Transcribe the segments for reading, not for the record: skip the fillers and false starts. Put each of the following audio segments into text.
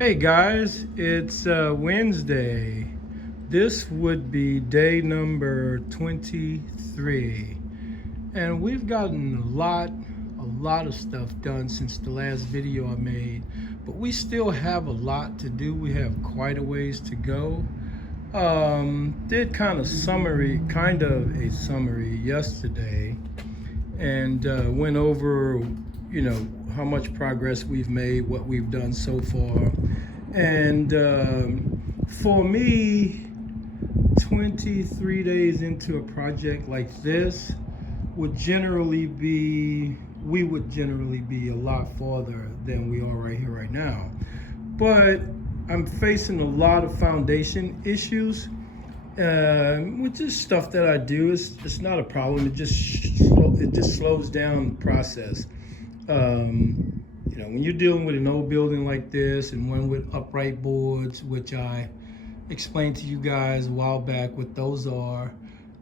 Hey guys, it's Wednesday. This would be day number 23. And we've gotten a lot of stuff done since the last video I made, but we still have a lot to do. We have quite a ways to go. Did kind of a summary yesterday, and went over, how much progress we've made, what we've done so far. And for me, 23 days into a project like this we would generally be a lot farther than we are right here, right now. But I'm facing a lot of foundation issues, which is stuff that I do. It's not a problem. It just slows down the process. When you're dealing with an old building like this and one with upright boards, which I explained to you guys a while back what those are,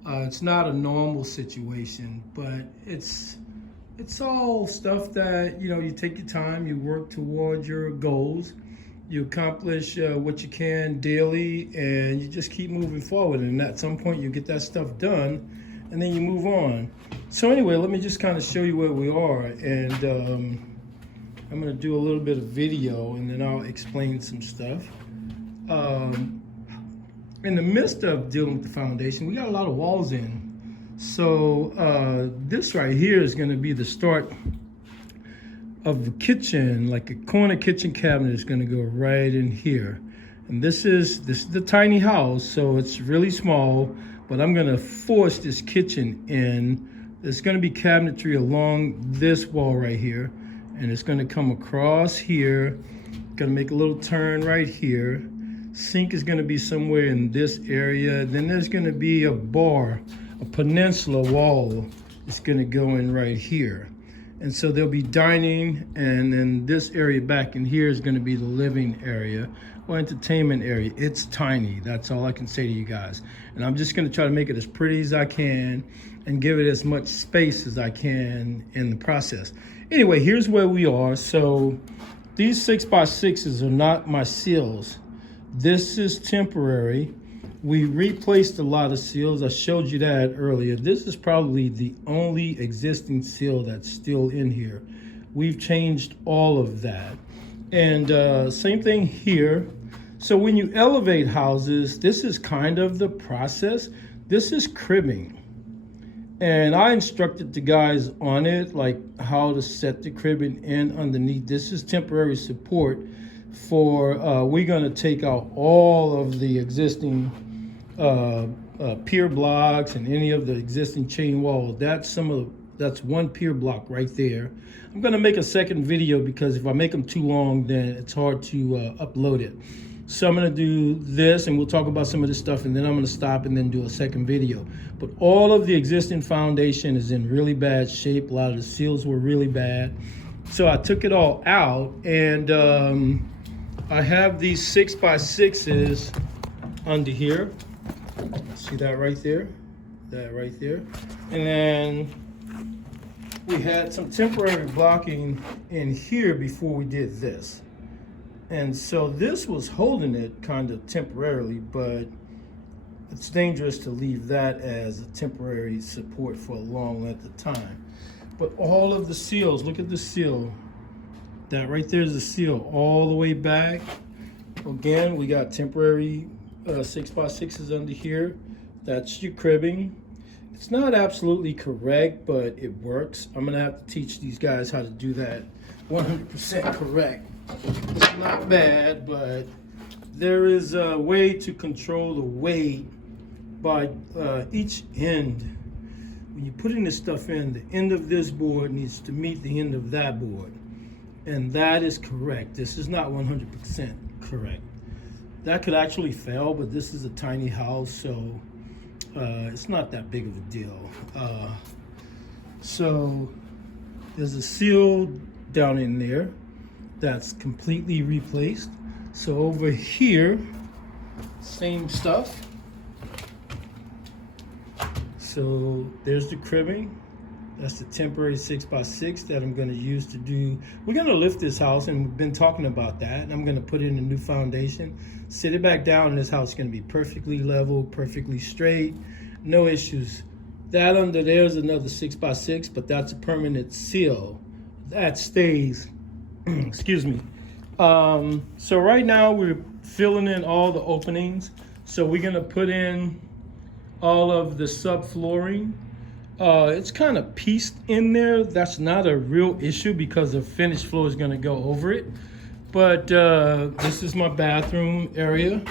it's not a normal situation, but it's all stuff that, you take your time, you work towards your goals, you accomplish what you can daily, and you just keep moving forward. And at some point you get that stuff done, and then you move on. So anyway, let me just kind of show you where we are, and I'm going to do a little bit of video, and then I'll explain some stuff. In the midst of dealing with the foundation, we got a lot of walls in. So this right here is going to be the start of the kitchen. Like a corner kitchen cabinet is going to go right in here. And this is the tiny house, so it's really small, but I'm going to force this kitchen in. There's going to be cabinetry along this wall right here, and it's going to come across here. Going to make a little turn right here. Sink is going to be somewhere in this area. Then there's going to be a bar, a peninsula wall. It's going to go in right here. And so there'll be dining, and then this area back in here is going to be the living area or entertainment area. It's tiny. That's all I can say to you guys. And I'm just going to try to make it as pretty as I can and give it as much space as I can in the process. Anyway, here's where we are. So these 6x6s are not my seals. This is temporary. We replaced a lot of seals. I showed you that earlier. This is probably the only existing seal that's still in here. We've changed all of that. And same thing here. So when you elevate houses, this is kind of the process. This is cribbing. And I instructed the guys on it, like how to set the cribbing in underneath. This is temporary support for, we're gonna take out all of the existing pier blocks and any of the existing chain walls. That's one pier block right there. I'm gonna make a second video because if I make them too long, then it's hard to upload it. So I'm gonna do this, and we'll talk about some of this stuff, and then I'm gonna stop and then do a second video. But all of the existing foundation is in really bad shape. A lot of the seals were really bad. So I took it all out, and I have these 6x6s under here. See that right there? That right there. And then we had some temporary blocking in here before we did this. And so this was holding it kind of temporarily, but it's dangerous to leave that as a temporary support for a long length of time. But all of the seals, look at the seal. That right there is the seal all the way back. Again, we got temporary 6x6s under here. That's your cribbing. It's not absolutely correct, but it works. I'm gonna have to teach these guys how to do that 100% correct. It's not bad, but there is a way to control the weight by each end. When you're putting this stuff in, the end of this board needs to meet the end of that board. And that is correct. This is not 100% correct. That could actually fail, but this is a tiny house, so it's not that big of a deal. So there's a seal down in there that's completely replaced. So over here, same stuff. So there's the cribbing. That's the temporary 6x6 that I'm going to use to do. We're going to lift this house, and we've been talking about that. And I'm going to put in a new foundation, sit it back down, and this house is going to be perfectly level, perfectly straight, no issues. That under there is another 6x6, but that's a permanent seal. That stays. Excuse me. So right now we're filling in all the openings. So we're going to put in all of the subflooring. It's kind of pieced in there. That's not a real issue because the finished floor is going to go over it. But this is my bathroom area.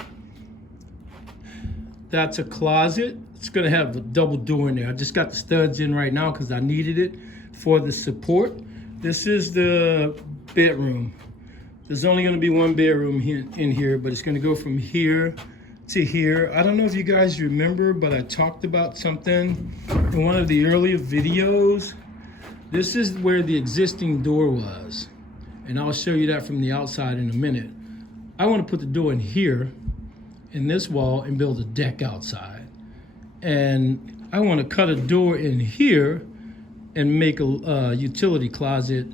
That's a closet. It's going to have a double door in there. I just got the studs in right now because I needed it for the support. This is the bedroom. There's only going to be one bedroom in here, but it's going to go from here to here. I don't know if you guys remember, but I talked about something in one of the earlier videos. This is where the existing door was, and I'll show you that from the outside in a minute. I want to put the door in here, in this wall, and build a deck outside. And I want to cut a door in here and make a utility closet.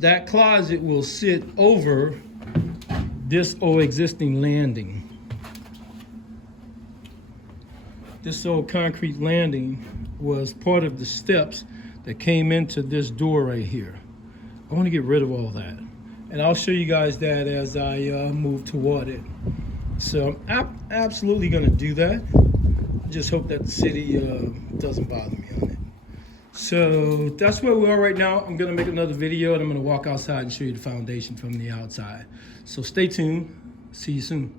That closet will sit over this old existing landing. This old concrete landing was part of the steps that came into this door right here. I want to get rid of all that. And I'll show you guys that as I move toward it. So I'm absolutely going to do that. I just hope that the city doesn't bother me on it. So that's where we are right now. I'm going to make another video, and I'm going to walk outside and show you the foundation from the outside. So stay tuned. See you soon.